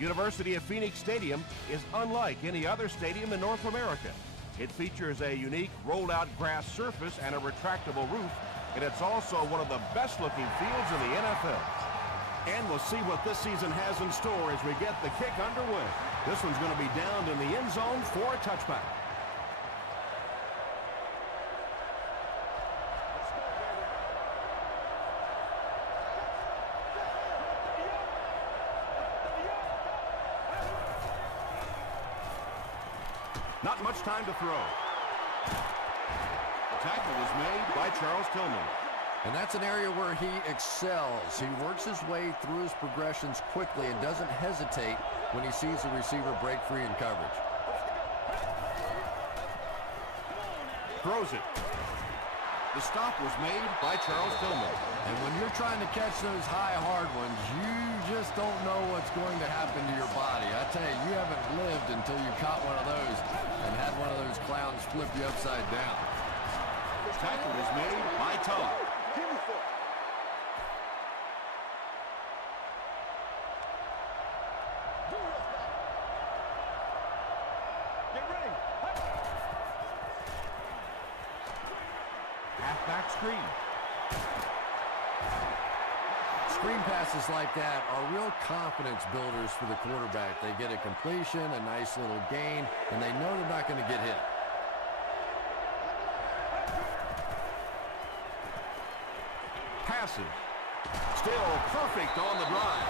University of Phoenix Stadium is unlike any other stadium in North America. It features a unique rolled-out grass surface and a retractable roof, and it's also one of the best-looking fields in the NFL. And we'll see what this season has in store as we get the kick underway. This one's going to be downed in the end zone for a touchback. Not much time to throw. Tackle is made by Charles Tillman. And that's an area where he excels. He works his way through his progressions quickly and doesn't hesitate when he sees the receiver break free in coverage. Throws it. The stop was made by Charles Tillman. And when you're trying to catch those high, hard ones, you just don't know what's going to happen to your body. I tell you, you haven't lived until you caught one of those and had one of those clowns flip you upside down. Tackle is made by Todd. Halfback screen. Screen passes like that are real confidence builders for the quarterback. They get a completion, a nice little gain, and they know they're not going to get hit. Passes. Still perfect on the drive.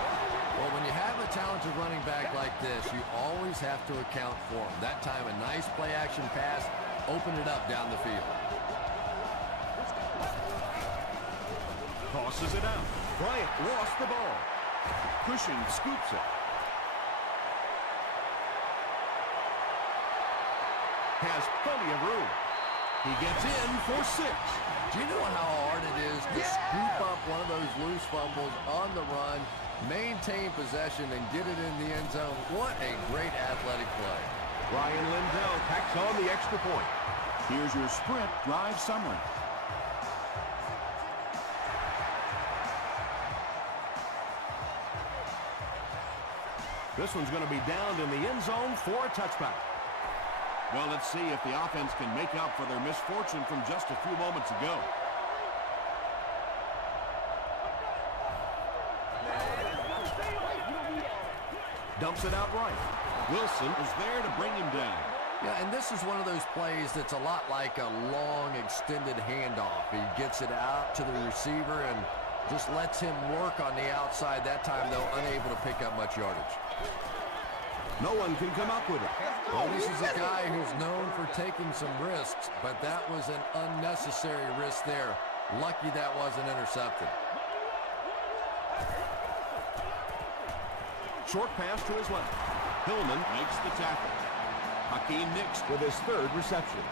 Well, when you have a talented running back like this, you always have to account for him. That time, a nice play-action pass opened it up down the field. Tosses it out. Bryant lost the ball. Cushing scoops it. Has plenty of room. He gets in for 6. Do you know how hard it is to scoop up one of those loose fumbles on the run, maintain possession, and get it in the end zone? What a great athletic play. Ryan Lindell tacks on the extra point. Here's your sprint drive summary. This one's going to be downed in the end zone for a touchback. Well, let's see if the offense can make up for their misfortune from just a few moments ago. Dumps it out right. Wilson is there to bring him down. Yeah, and this is one of those plays that's a lot like a long, extended handoff. He gets it out to the receiver and just lets him work on the outside. That time, though, unable to pick up much yardage. No one can come up with it. Well, this is a guy who's known for taking some risks, but that was an unnecessary risk there. Lucky that wasn't intercepted. Short pass to his left. Hillman makes the tackle. Hakeem Nicks With his third reception.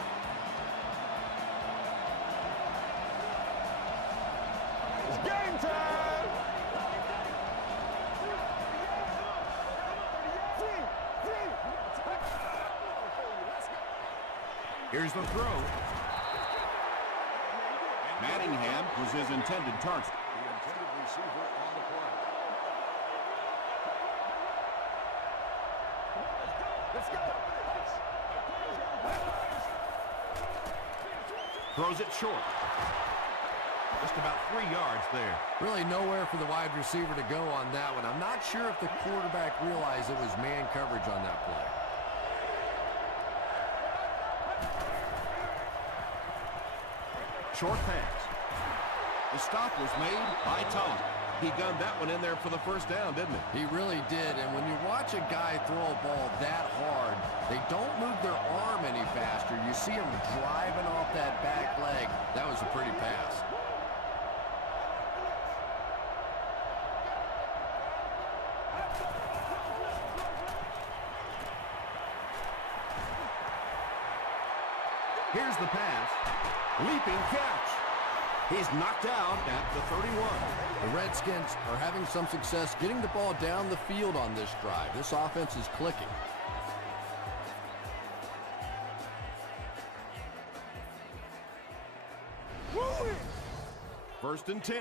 It's game time! Here's the throw. Manningham was his intended target. The intended receiver on the play. Let's go! Throws it short. Just about 3 yards there. Really nowhere for the wide receiver to go on that one. I'm not sure if the quarterback realized it was man coverage on that play. Short pass. The stop was made by Tom. He gunned that one in there for the first down, didn't he? He really did, and when you watch a guy throw a ball that hard, they don't move their arm any faster. You see him driving off that back leg. That was a pretty pass. Here's the pass. Leaping catch. He's knocked out at the 31. The Redskins are having some success getting the ball down the field on this drive. This offense is clicking. First and 10.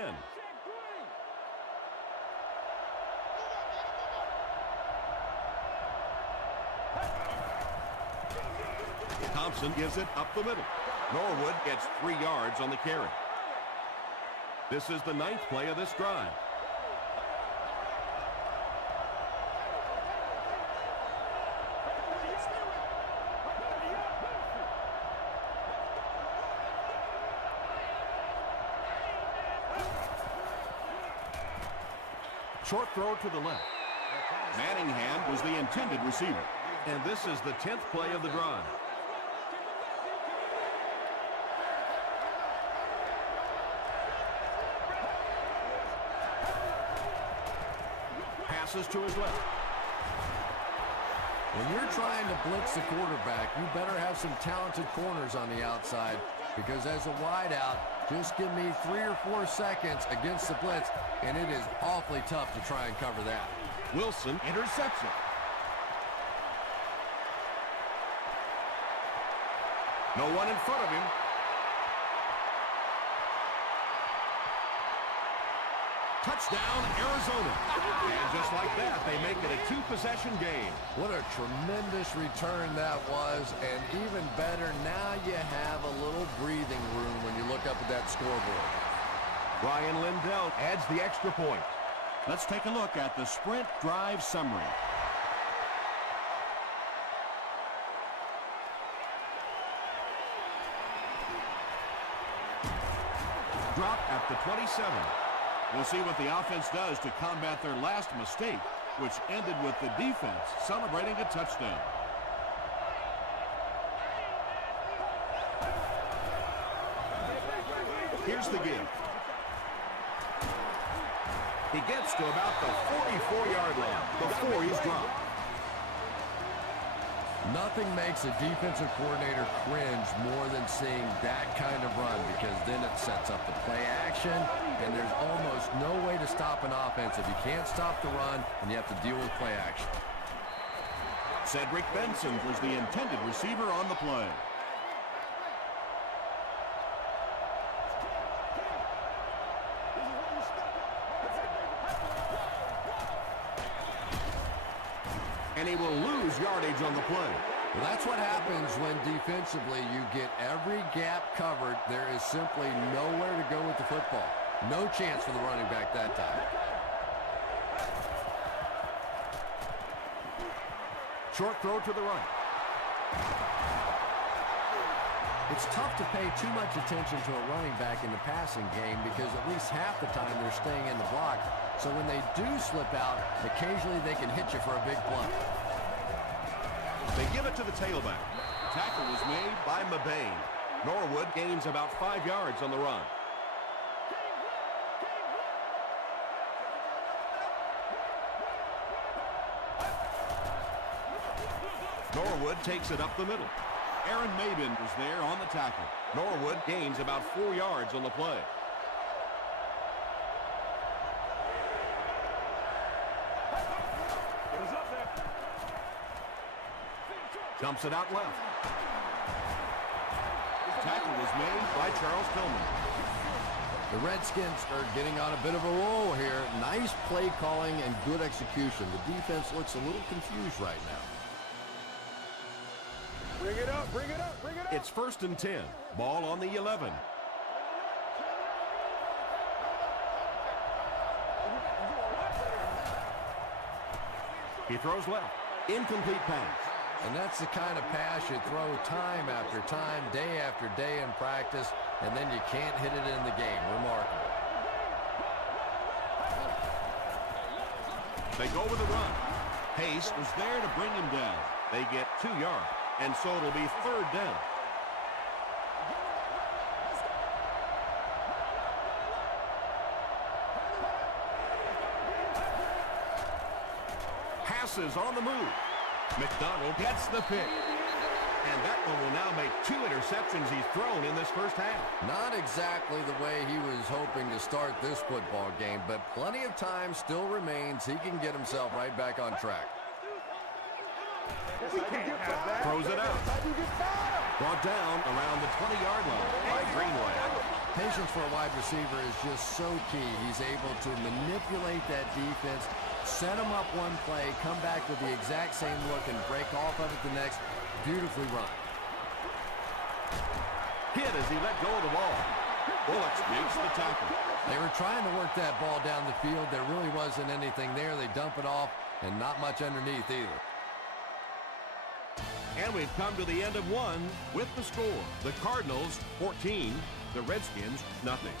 Thompson gives it up the middle. Norwood gets 3 yards on the carry. This is the 9th play of this drive. Short throw to the left. Manningham was the intended receiver. And this is the 10th play of the drive. Passes to his left. When you're trying to blitz the quarterback, you better have some talented corners on the outside, because as a wideout, just give me 3 or 4 seconds against the blitz, and it is awfully tough to try and cover that. Wilson intercepts it. No one in front of him. Touchdown, Arizona. And just like that, they make it a 2-possession game. What a tremendous return that was, and even better, now you have a little breathing room when you look up at that scoreboard. Ryan Lindell adds the extra point. Let's take a look at the sprint drive summary. Drop at the 27. We'll see what the offense does to combat their last mistake, which ended with the defense celebrating a touchdown. Here's the give. He gets to about the 44-yard line before he's dropped. Nothing makes a defensive coordinator cringe more than seeing that kind of run, because then it sets up the play action, and there's almost no way to stop an offense if you can't stop the run and you have to deal with play action. Cedric Benson was the intended receiver on the play. And he will lose yardage on the play. Well, that's what happens when defensively you get every gap covered. There is simply nowhere to go with the football. No chance for the running back that time. Short throw to the right. It's tough to pay too much attention to a running back in the passing game, because at least half the time they're staying in the block. So when they do slip out, occasionally they can hit you for a big play. They give it to the tailback. Tackle was made by Mabane. Norwood gains about 5 yards on the run. Norwood takes it up the middle. Aaron Mabin was there on the tackle. Norwood gains about 4 yards on the play. Dumps it out left. Tackle was made by Charles Tillman. The Redskins are getting on a bit of a roll here. Nice play calling and good execution. The defense looks a little confused right now. Bring it up, bring it up, bring it up. It's 1st and 10. Ball on the 11. He throws left. Incomplete pass. And that's the kind of pass you throw time after time, day after day in practice, and then you can't hit it in the game. Remarkable. They go with a run. Pace was there to bring him down. They get 2 yards, and so it'll be 3rd down. Passes on the move. McDonald gets the pick. And that one will now make 2 interceptions he's thrown in this first half. Not exactly the way he was hoping to start this football game, but plenty of time still remains. He can get himself right back on track. Throws it out. Brought down around the 20-yard line by Greenway. Patience for a wide receiver is just so key. He's able to manipulate that defense, set them up one play, come back with the exact same look, and break off of it the next. Beautifully run. Hit as he let go of the ball. Bullocks makes the tackle. They were trying to work that ball down the field. There really wasn't anything there. They dump it off, and not much underneath either. And we've come to the end of one with the score. The Cardinals, 14. The Redskins, nothing.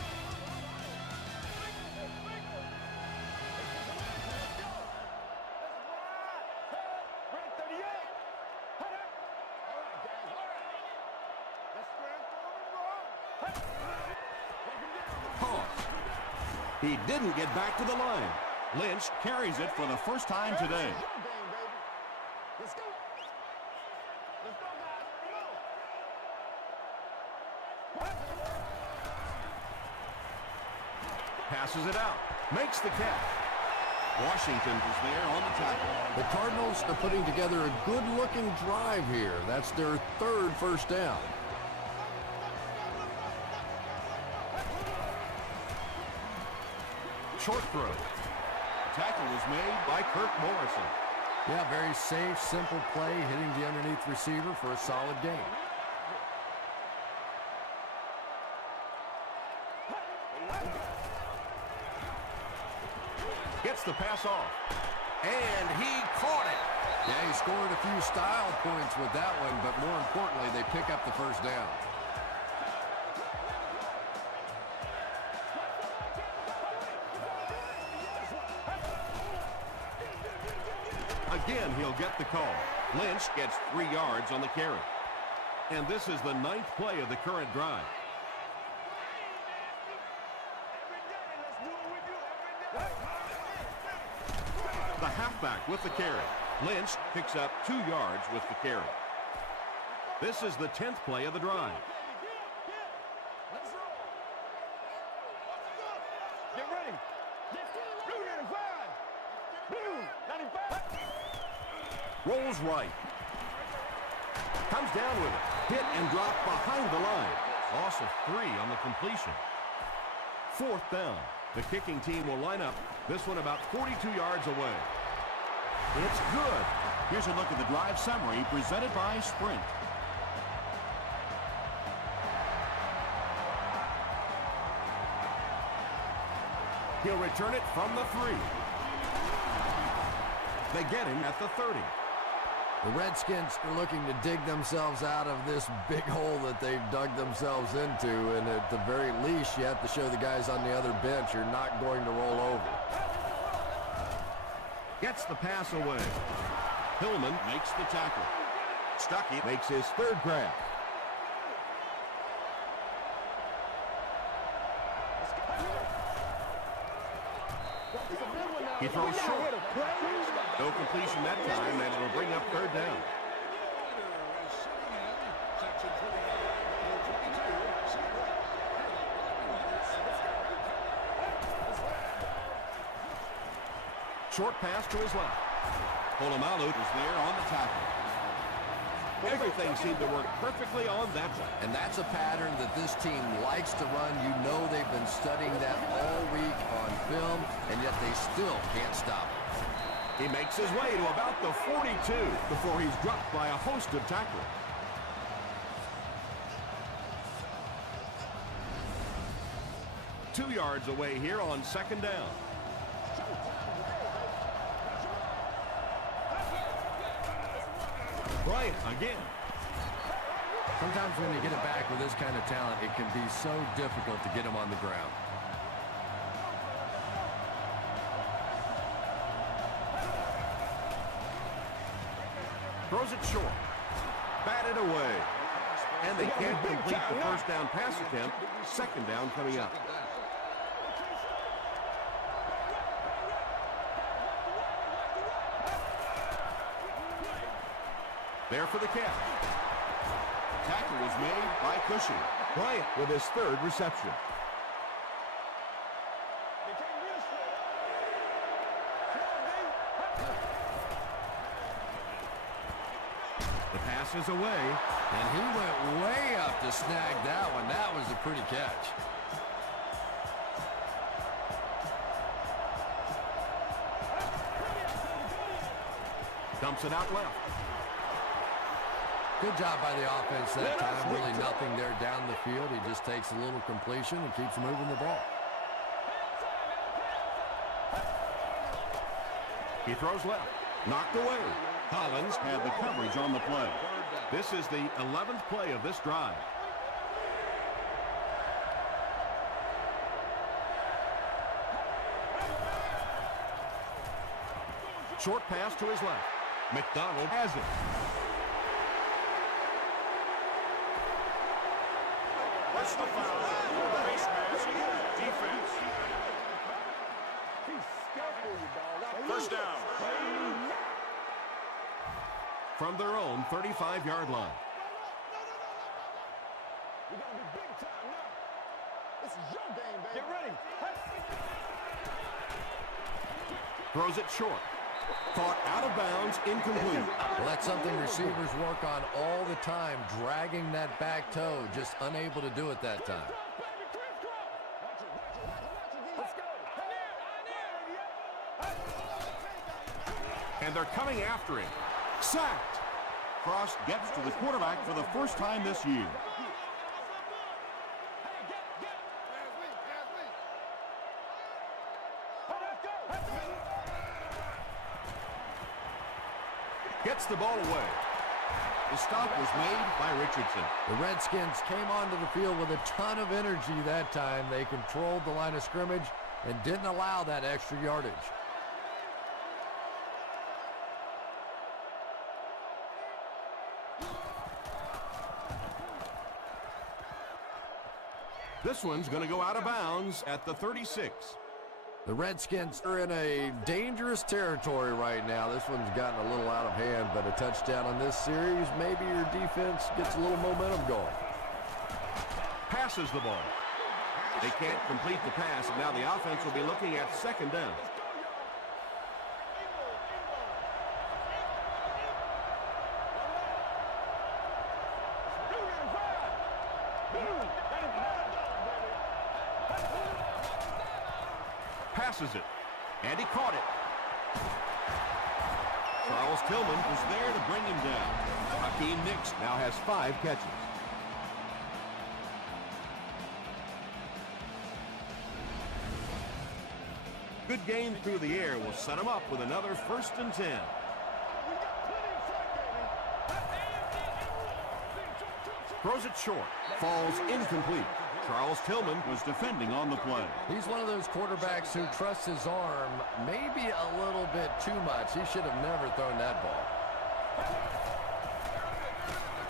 He didn't get back to the line. Lynch carries it for the first time today. Let's go. Let's go, guys. Passes it out. Makes the catch. Washington is there on the tackle. The Cardinals are putting together a good-looking drive here. That's their third first down. Short throw. Tackle was made by Kirk Morrison. Yeah, very safe, simple play, hitting the underneath receiver for a solid gain. Gets the pass off. And he caught it. Yeah, he scored a few style points with that one, but more importantly, they pick up the first down. Again, he'll get the call. Lynch gets 3 yards on the carry. And this is the 9th play of the current drive. The halfback with the carry. Lynch picks up 2 yards with the carry. This is the 10th play of the drive. Get ready. Blue 95. Blue 95. Rolls right. Comes down with it. Hit and drop behind the line. Loss of 3 on the completion. 4th down. The kicking team will line up. This one about 42 yards away. It's good. Here's a look at the drive summary presented by Sprint. He'll return it from the 3. They get him at the 30. The Redskins are looking to dig themselves out of this big hole that they've dug themselves into, and at the very least, you have to show the guys on the other bench you're not going to roll over. Gets the pass away. Hillman makes the tackle. Stuckey makes his 3rd grab. He throws short. No completion that time, and it'll bring up 3rd down. Short pass to his left. Polamalu is there on the tackle. Everything seemed to work perfectly on that one. And that's a pattern that this team likes to run. You know they've been studying that all week on film, and yet they still can't stop it. He makes his way to about the 42 before he's dropped by a host of tacklers. Two yards away here on 2nd down. Bryant again. Sometimes when you get it back with this kind of talent, it can be so difficult to get him on the ground. Throws it short. Batted away. And they can't complete the first down pass attempt. 2nd down coming up. There for the catch. Tackle was made by Cushing. Bryant with his 3rd reception. The pass is away. And he went way up to snag that one. That was a pretty catch. Dumps it out left. Good job by the offense that time. Really nothing there down the field. He just takes a little completion and keeps moving the ball. He throws left. Knocked away. Collins had the coverage on the play. This is the 11th play of this drive. Short pass to his left. McDonald has it. Personal foul. Face mask. Defense. First down. From their own 35-yard line. We're going to be big time now. This is your game, baby. Get ready. Throws it short. Caught out of bounds, incomplete. Well, that's something receivers work on all the time, dragging that back toe, just unable to do it that time. And they're coming after him. Sacked. Cross gets to the quarterback for the first time this year. Gets the ball away. The stop was made by Richardson. The Redskins came onto the field with a ton of energy that time. They controlled the line of scrimmage and didn't allow that extra yardage. This one's going to go out of bounds at the 36. The Redskins are in a dangerous territory right now. This one's gotten a little out of hand, but a touchdown on this series, maybe your defense gets a little momentum going. Passes the ball. They can't complete the pass, and now the offense will be looking at second down. Passes it, and he caught it. Charles Tillman was there to bring him down. Hakeem Nicks now has 5 catches. Good game through the air will set him up with another 1st and 10. Throws it short, falls incomplete. Charles Tillman was defending on the play. He's one of those quarterbacks who trusts his arm maybe a little bit too much. He should have never thrown that ball.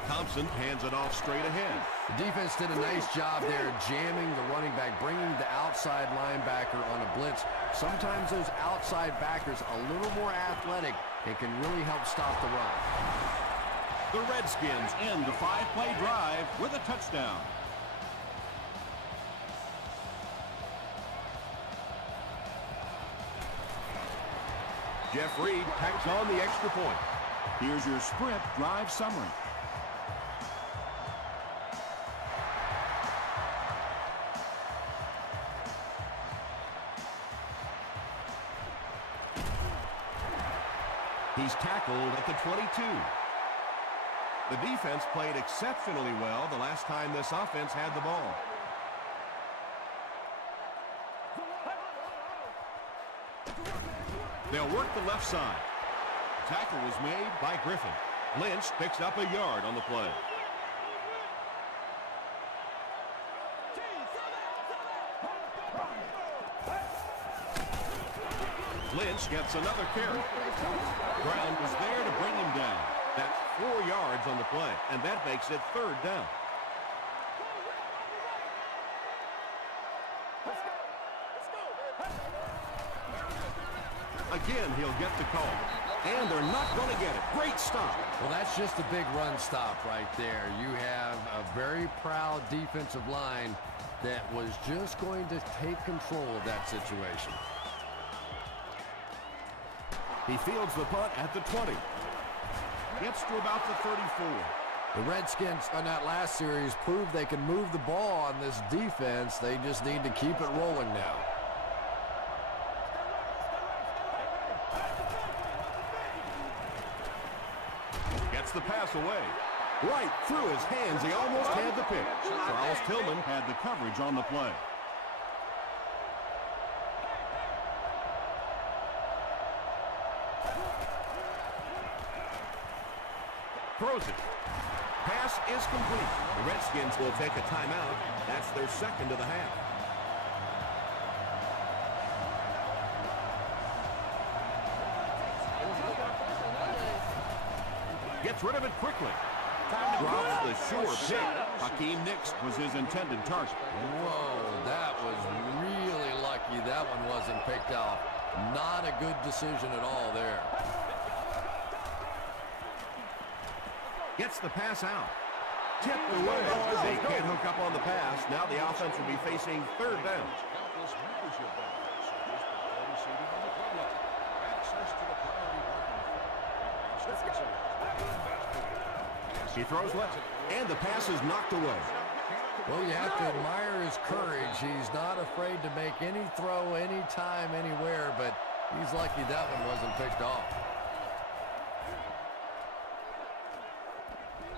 Thompson hands it off straight ahead. The defense did a nice job there jamming the running back, bringing the outside linebacker on a blitz. Sometimes those outside backers a little more athletic and can really help stop the run. The Redskins end the 5-play drive with a touchdown. Jeff Reed tacks on the extra point. Here's your Sprint drive summary. He's tackled at the 22. The defense played exceptionally well the last time this offense had the ball. They'll work the left side. Tackle was made by Griffin. Lynch picks up a yard on the play. Lynch gets another carry. Brown was there to bring him down. That's 4 yards on the play, and that makes it 3rd down. Again, he'll get the call. And they're not going to get it. Great stop. Well, that's just a big run stop right there. You have a very proud defensive line that was just going to take control of that situation. He fields the punt at the 20. Gets to about the 34. The Redskins on that last series proved they can move the ball on this defense. They just need to keep it rolling now. Gets the pass away. Right through his hands. He almost had the pick. Charles Tillman had the coverage on the play. Throws it. Pass is complete. The Redskins will take a timeout. That's their second of the half. Gets rid of it quickly. Drops the sure pick. Hakeem Nicks was his intended target. Whoa, that was really lucky that one wasn't picked off. Not a good decision at all there. Gets the pass out. Tipped away. They can't hook up on the pass. Now the offense will be facing third down. He throws left, and the pass is knocked away. Well, you have to admire his courage. He's not afraid to make any throw, anytime, anywhere, but he's lucky that one wasn't picked off.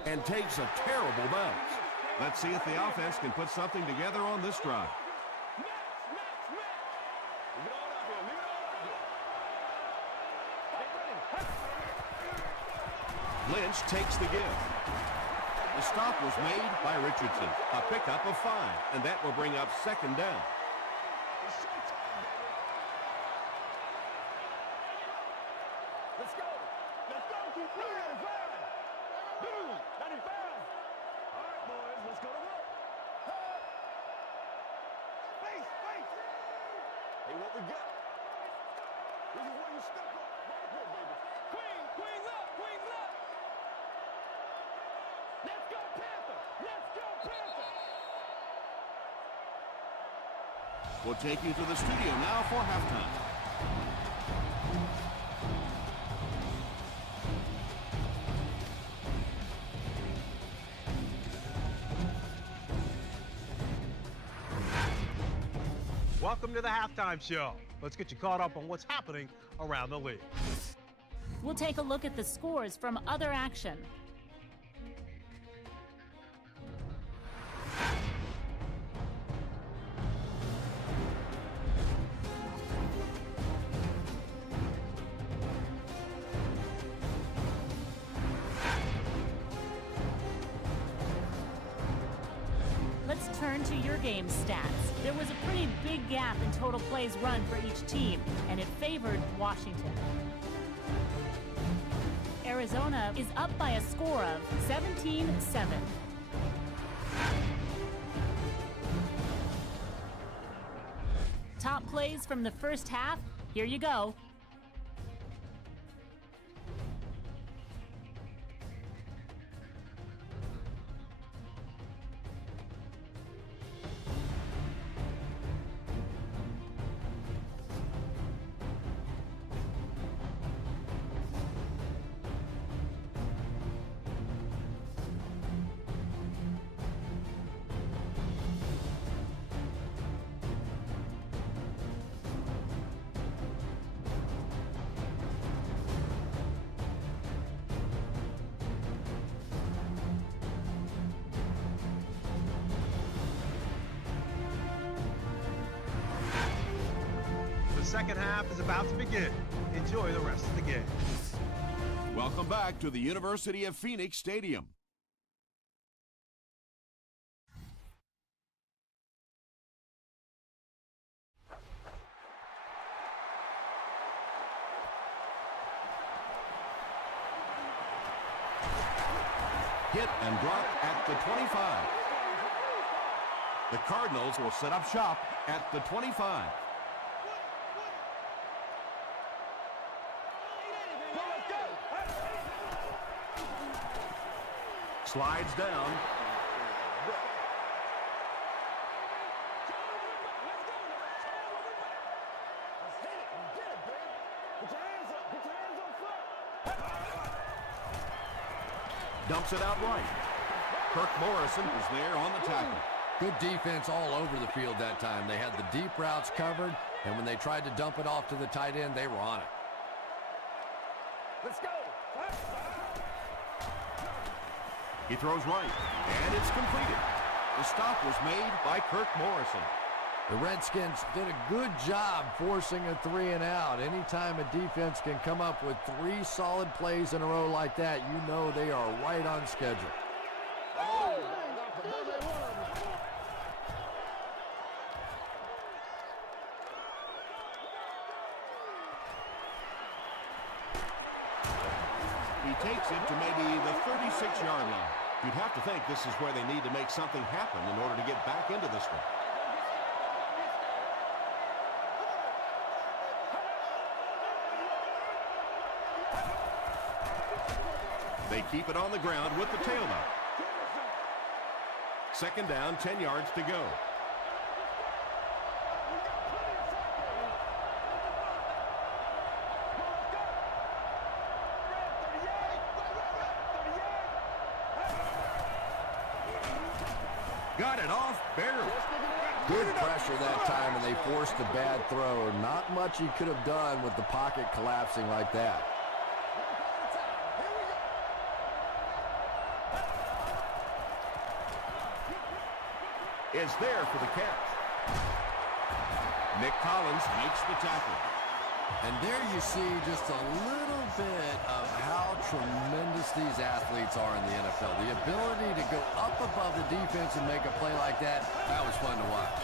And takes a terrible bounce. Let's see if the offense can put something together on this drive. Lynch takes the give. The stop was made by Richardson. A pickup of 5, and that will bring up second down. Let's go. Let's go. Keep moving. 95. 95. All right, boys. Let's go to work. Face. Hey, what we got? This is where you step up. Right here, baby. Queens up. Let's go, Panther. Let's go, Panther. We'll take you to the studio now for halftime. Welcome to the halftime show. Let's get you caught up on what's happening around the league. We'll take a look at the scores from other action. Let's turn to your game stats. There was a pretty big gap in total plays run for each team, and it favored Washington. Arizona is up by a score of 17-7. Top plays from the first half, here you go. The second half is about to begin. Enjoy the rest of the game. Welcome back to the University of Phoenix Stadium. Hit and drop at the 25. The Cardinals will set up shop at the 25. Slides down. Dumps it out right. Kirk Morrison is there on the tackle. Good defense all over the field that time. They had the deep routes covered, and when they tried to dump it off to the tight end, they were on it. Let's go. He throws right, and it's completed. The stop was made by Kirk Morrison. The Redskins did a good job forcing a 3-and-out. Anytime a defense can come up with 3 solid plays in a row like that, you know they are right on schedule. He takes it to maybe the 36-yard line. You'd have to think this is where they need to make something happen in order to get back into this one. They keep it on the ground with the tailback. Second down, 10 yards to go. Got it off barely. Good pressure that time, and they forced a bad throw. Not much he could have done with the pocket collapsing like that. Is there for the catch. Nick Collins makes the tackle. And there you see just a little bit of how tremendous these athletes are in the NFL. The ability to go up above the defense and make a play like that, that was fun to watch.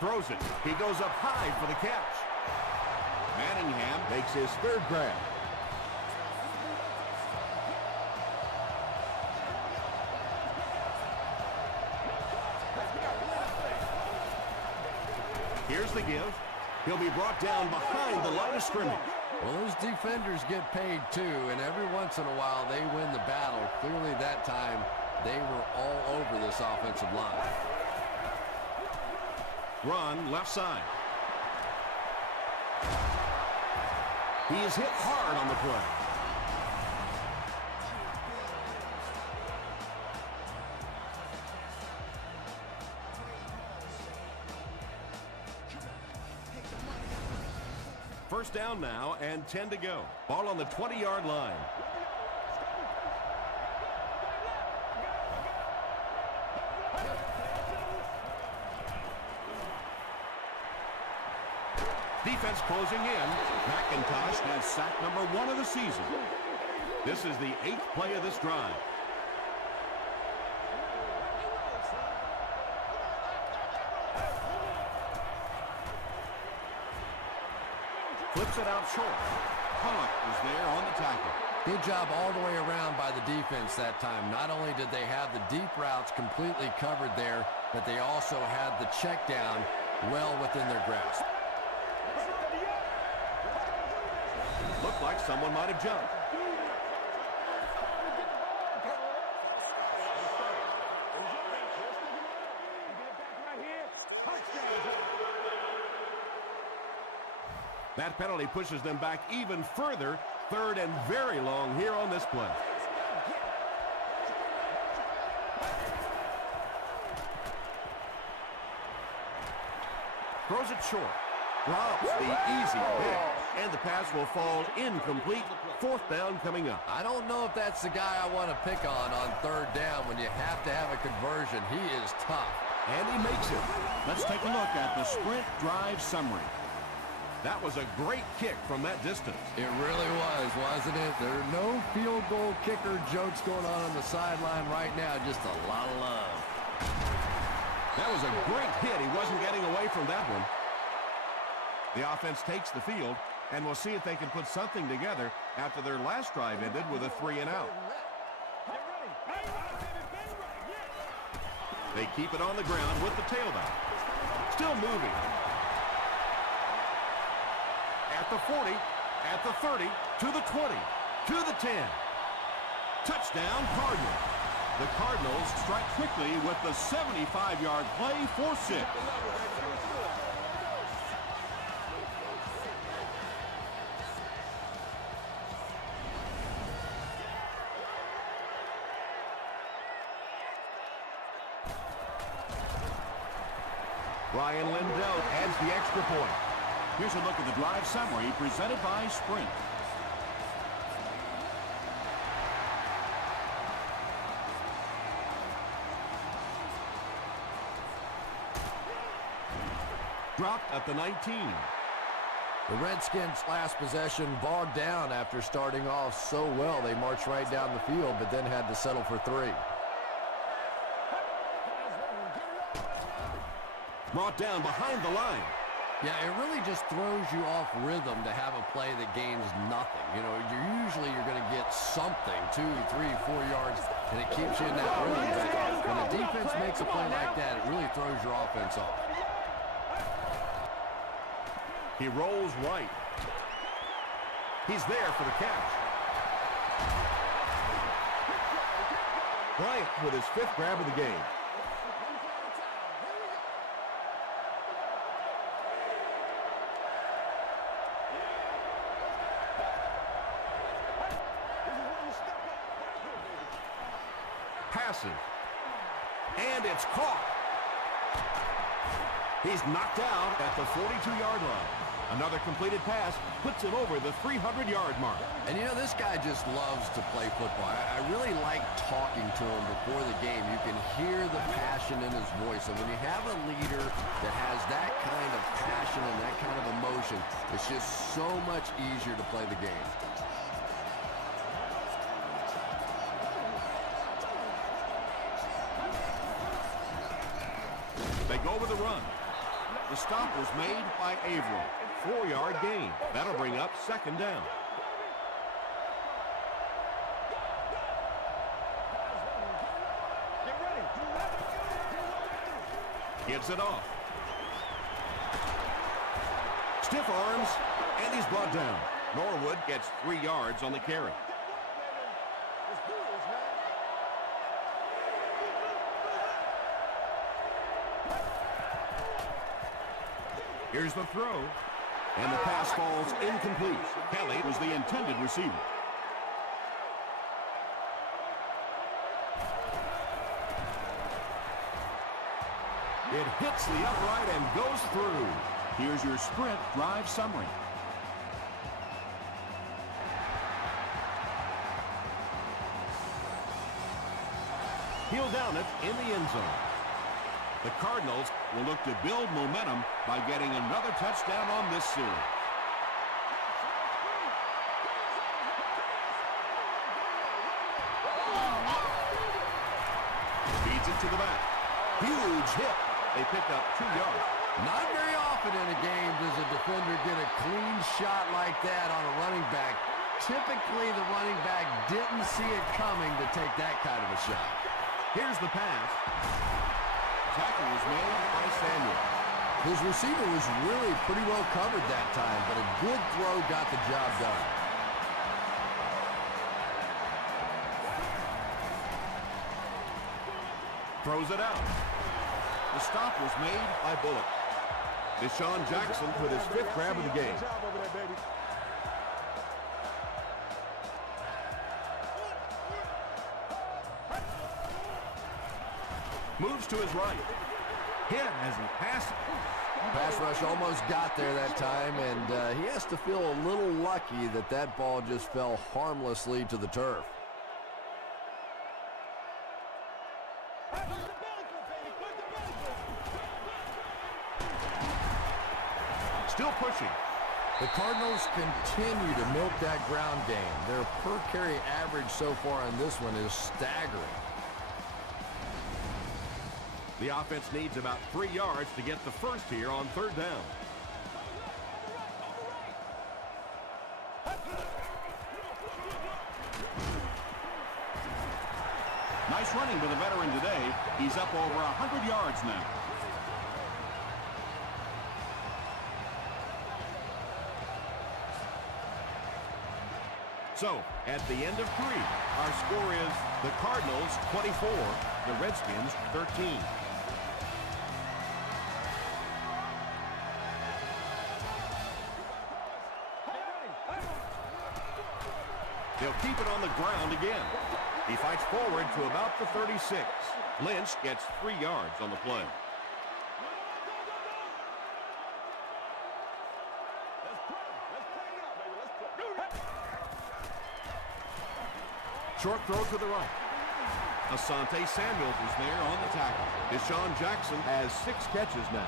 Throws it. He goes up high for the catch. Manningham makes his third grab. Here's the give. He'll be brought down behind the line of scrimmage. Well, those defenders get paid too, and every once in a while they win the battle. Clearly that time they were all over this offensive line. Run left side. He is hit hard on the play. First down now and 10 to go. Ball on the 20-yard line. Defense closing in. McIntosh has sack number 1 of the season. This is the 8th play of this drive. Flips it out short. Pollock was there on the tackle. Good job all the way around by the defense that time. Not only did they have the deep routes completely covered there, but they also had the check down well within their grasp. Looked like someone might have jumped. That penalty pushes them back even further. Third and very long here on this play. Throws it short. Drops the easy pick. And the pass will fall incomplete. Fourth down coming up. I don't know if that's the guy I want to pick on third down when you have to have a conversion. He is tough. And he makes it. Let's take a look at the sprint drive summary. That was a great kick from that distance. It really was, wasn't it? There are no field goal kicker jokes going on the sideline right now. Just a lot of love. That was a great hit. He wasn't getting away from that one. The offense takes the field, and we'll see if they can put something together after their last drive ended with a 3-and-out. They keep it on the ground with the tailback. Still moving. At the 40, at the 30, to the 20, to the 10. Touchdown, Cardinals. The Cardinals strike quickly with the 75-yard play for 6. Ryan Lindell adds the extra point. Here's a look at the drive summary presented by Sprint. Dropped at the 19. The Redskins' last possession bogged down after starting off so well. They marched right down the field, but then had to settle for 3. Brought down behind the line. Yeah, it really just throws you off rhythm to have a play that gains nothing. You know, you're going to get something, 2, 3, 4 yards, and it keeps you in that rhythm. But when a defense makes a play like that, it really throws your offense off. He rolls right. He's there for the catch. Bryant with his 5th grab of the game. Passes. And it's caught. He's knocked out at the 42-yard line. Another completed pass puts him over the 300-yard mark. And, you know, this guy just loves to play football. I really like talking to him before the game. You can hear the passion in his voice. And when you have a leader that has that kind of passion and that kind of emotion, it's just so much easier to play the game. They go with the run. The stop was made by Averill. 4-yard gain. That'll bring up 2nd down. Gets it off. Stiff arms, and he's brought down. Norwood gets 3 yards on the carry. Here's the throw, and the pass falls incomplete. Kelly was the intended receiver. It hits the upright and goes through. Here's your sprint drive summary. He'll down it in the end zone. The Cardinals will look to build momentum by getting another touchdown on this series. Feeds it to the back. Huge hit. They pick up 2 yards. Not very often in a game does a defender get a clean shot like that on a running back. Typically, the running back didn't see it coming to take that kind of a shot. Here's the pass. Tackle was made by Samuel. His receiver was really pretty well covered that time, but a good throw got the job done. Throws it out. The stop was made by Bullock. Deshaun Jackson with his 5th grab of the game. Moves to his right. Hit as he passes. Pass rush almost got there that time, and he has to feel a little lucky that that ball just fell harmlessly to the turf. Still pushing. The Cardinals continue to milk that ground game. Their per carry average so far on this one is staggering. The offense needs about 3 yards to get the first here on 3rd down. Nice running by the veteran today. He's up over 100 yards now. So, at the end of 3, our score is the Cardinals 24, the Redskins 13. They'll keep it on the ground again. He fights forward to about the 36. Lynch gets 3 yards on the play. Short throw to the right. Asante Samuels is there on the tackle. Deshaun Jackson has 6 catches now.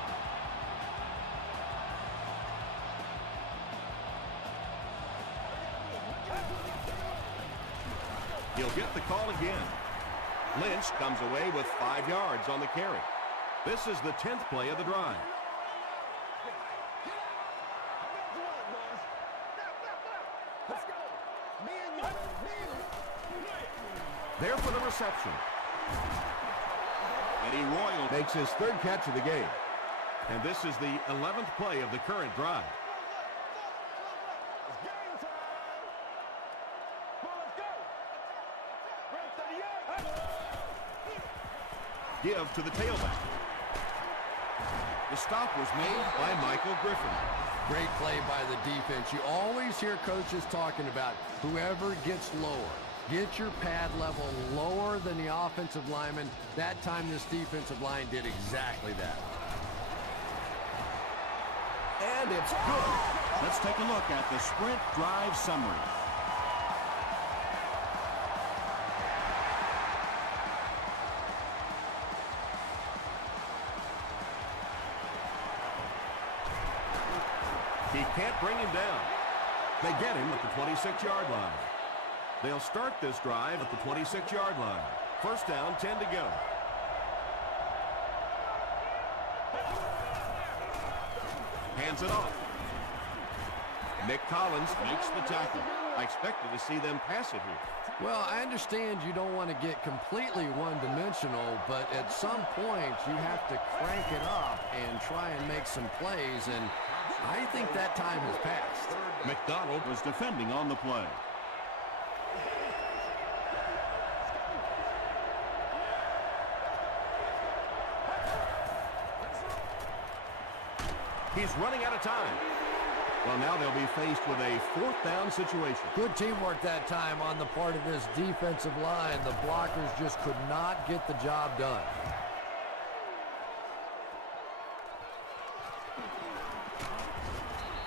He'll get the call again. Lynch comes away with 5 yards on the carry. This is the 10th play of the drive. There for the reception. Eddie Royal makes his 3rd catch of the game. And this is the 11th play of the current drive. Give to the tailback. The stop was made by Michael Griffin. Great play by the defense. You always hear coaches talking about whoever gets lower. Get your pad level lower than the offensive lineman. That time this defensive line did exactly that. And it's good. Let's take a look at the sprint drive summary. He can't bring him down. They get him at the 26-yard line. They'll start this drive at the 26-yard line. First down, 10 to go. Hands it off. Nick Collins makes the tackle. I expected to see them pass it here. Well, I understand you don't want to get completely one-dimensional, but at some point you have to crank it up and try and make some plays, and I think that time has passed. McDonald was defending on the play. He's running out of time. Well, now they'll be faced with a 4th down situation. Good teamwork that time on the part of this defensive line. The blockers just could not get the job done.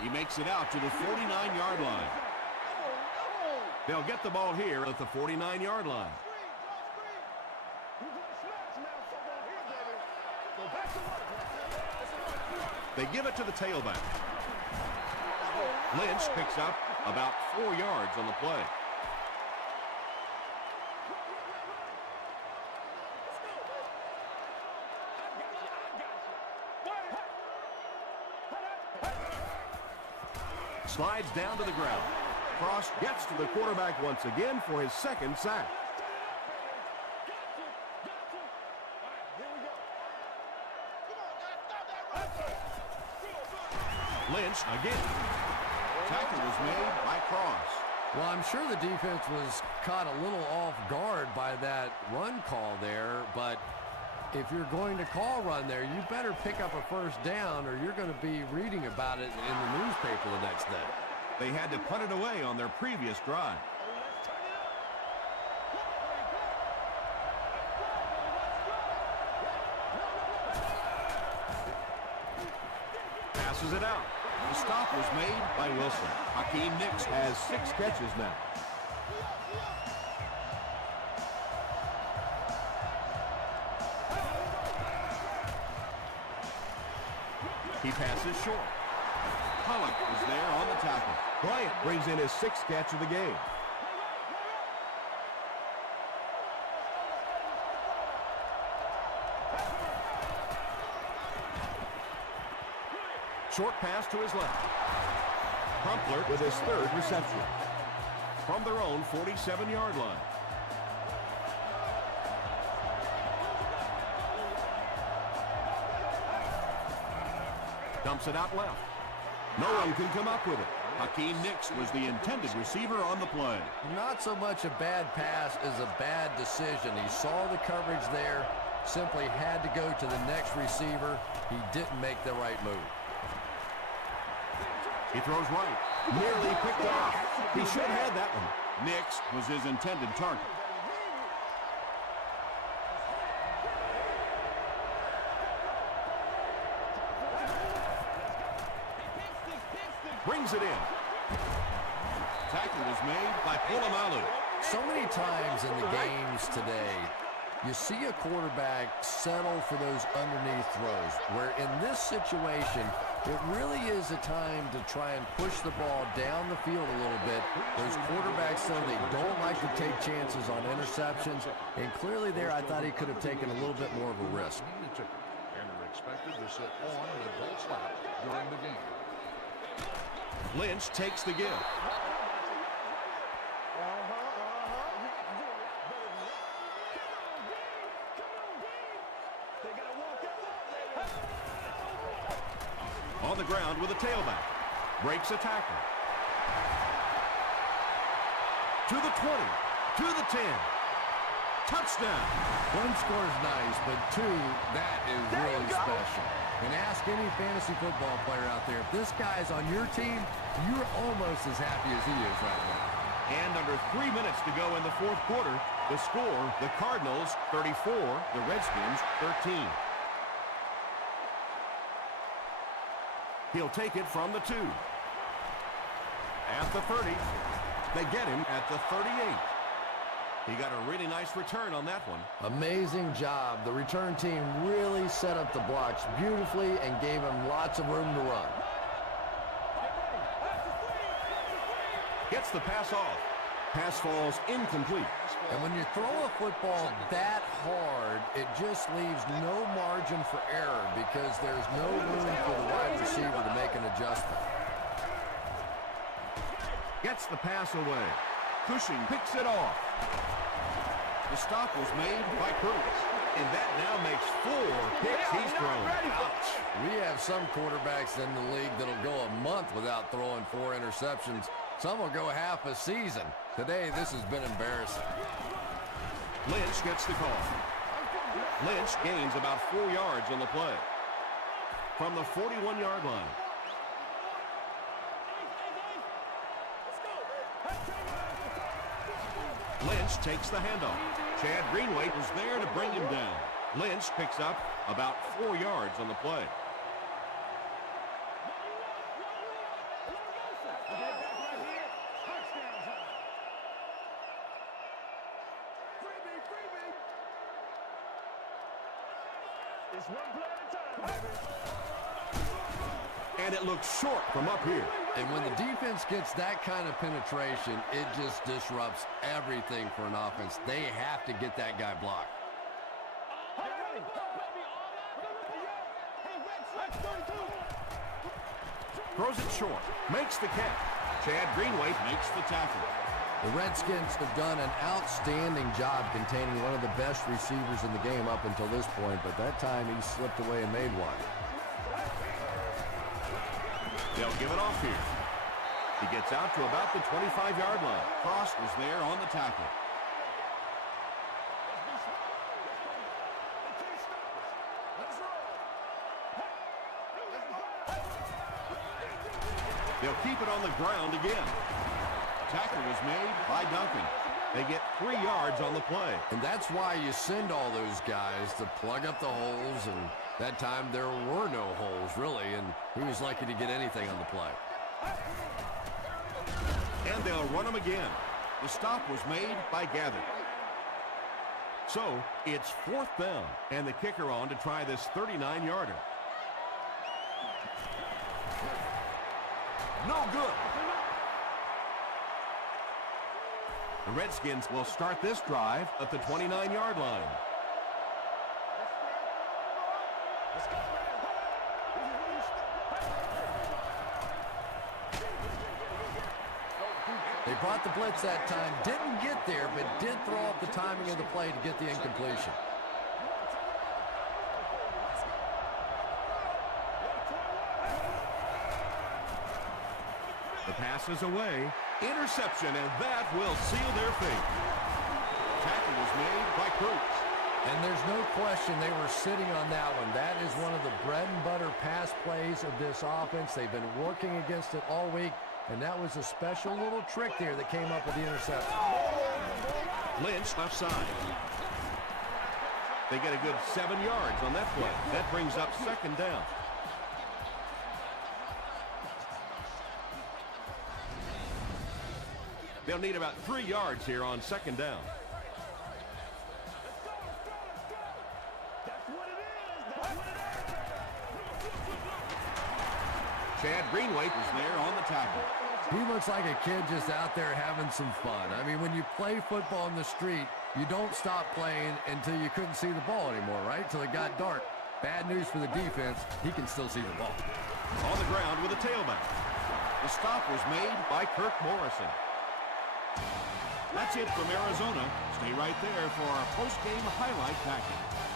He makes it out to the 49-yard line. They'll get the ball here at the 49-yard line. They give it to the tailback. Lynch picks up about 4 yards on the play. Slides down to the ground. Cross gets to the quarterback once again for his 2nd sack. Lynch again. Tackle was made by Cross. Well, I'm sure the defense was caught a little off guard by that run call there, but if you're going to call run there, you better pick up a 1st down or you're going to be reading about it in the newspaper the next day. They had to punt it away on their previous drive. Passes it out. The stop was made by Wilson. Hakeem Nicks has 6 catches now. He passes short. Pollock is there on the tackle. Bryant brings in his 6th catch of the game. Short pass to his left. Crumpler with his 3rd reception. From their own 47-yard line. Dumps it out left. No one can come up with it. Hakeem Nicks was the intended receiver on the play. Not so much a bad pass as a bad decision. He saw the coverage there, simply had to go to the next receiver. He didn't make the right move. He throws right. Nearly picked off. He should have had that one. Nicks was his intended target. Brings it in. Tackle was made by Polamalu. So many times in the games today, You see a quarterback settle for those underneath throws, where in this situation, it really is a time to try and push the ball down the field a little bit. Those quarterbacks, though, they don't like to take chances on interceptions, and clearly there I thought he could have taken a little bit more of a risk. And are expected to sit on an adult lap during the game. Lynch takes the give. On the ground with a tailback. Breaks a tackle. To the 20. To the 10. Touchdown. One score is nice, but two, that is really special. And ask any fantasy football player out there, if this guy's on your team, you're almost as happy as he is right now. And under 3 minutes to go in the fourth quarter, the score, the Cardinals 34, the Redskins 13. He'll take it from the 2. At the 30. They get him at the 38. He got a really nice return on that one. Amazing job. The return team really set up the blocks beautifully and gave him lots of room to run. Gets the pass off. Pass falls incomplete. And when you throw a football that hard, it just leaves no margin for error because there's no room for the wide receiver to make an adjustment. Gets the pass away. Cushing picks it off. The stop was made by Curtis. And that now makes 4 picks he's thrown. Ouch. We have some quarterbacks in the league that'll go a month without throwing 4 interceptions. Some will go half a season. Today, this has been embarrassing. Lynch gets the call. Lynch gains about 4 yards on the play. From the 41-yard line. Lynch takes the handoff. Chad Greenway was there to bring him down. Lynch picks up about 4 yards on the play. It's one play at a time, baby. And it looks short from up here. And when the defense gets that kind of penetration, it just disrupts everything for an offense. They have to get that guy blocked. Throws it short. Makes the catch. Chad Greenway makes the tackle. The Redskins have done an outstanding job containing one of the best receivers in the game up until this point, but that time he slipped away and made one. They'll give it off here. He gets out to about the 25-yard line. Frost was there on the tackle. They'll keep it on the ground again. Tackle was made by Duncan. They get 3 yards on the play. And that's why you send all those guys to plug up the holes, and that time there were no holes, really, and he was lucky to get anything on the play. And they'll run him again. The stop was made by Gather. So, it's 4th down, and the kicker on to try this 39-yarder. No good. The Redskins will start this drive at the 29-yard line. They brought the blitz that time, didn't get there, but did throw off the timing of the play to get the incompletion. The pass is away. Interception, and that will seal their fate. Tackle was made by Cruz. And there's no question they were sitting on that one. That is one of the bread and butter pass plays of this offense. They've been working against it all week, and that was a special little trick there that came up with the interception. Lynch left side. They get a good 7 yards on that play. That brings up 2nd down. They'll need about 3 yards here on 2nd down. Chad Greenway is there on the tackle. He looks like a kid just out there having some fun. I mean, when you play football in the street, you don't stop playing until you couldn't see the ball anymore, right? Till it got dark. Bad news for the defense. He can still see the ball. On the ground with a tailback. The stop was made by Kirk Morrison. That's it from Arizona. Stay right there for our post-game highlight package.